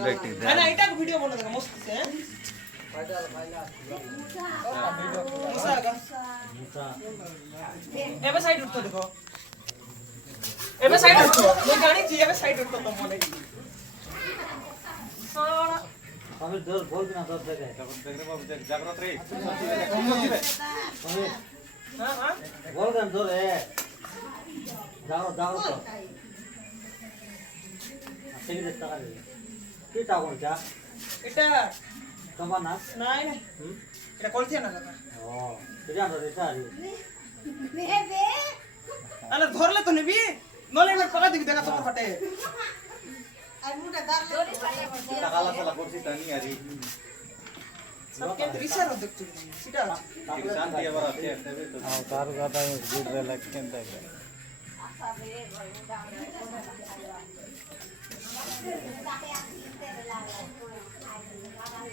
बैठी है ना इटा वीडियो बना देगा मस्त से हैं मुसा का एबे साइड उठो देखो एबे साइड उठो मैं जानी चाहिए एबे साइड उठो तुम बोले सारा আমি দর বলবি না দর দেখে जागृत रे हां हां বলবেন ধরে যাও যাও তো ঠিক আছে টাকা দিবি কি টাকা কোনটা এটা তোমার না নাই না এটা কলছে না দাদা ও এটা না এটা আর বেবে আরে ধরলে তো নিবি নলে এবার পাকা দিবি দেখা তোমার ফাটে আর মুটা দাঁড়ালে টাকালা সালা করছি তানি আরি সব কেন রিসার দেখছো সেটা শান্তি আবার আছে তবে তো তার কথা গুড়রে লাগছেন তাকে আসাবে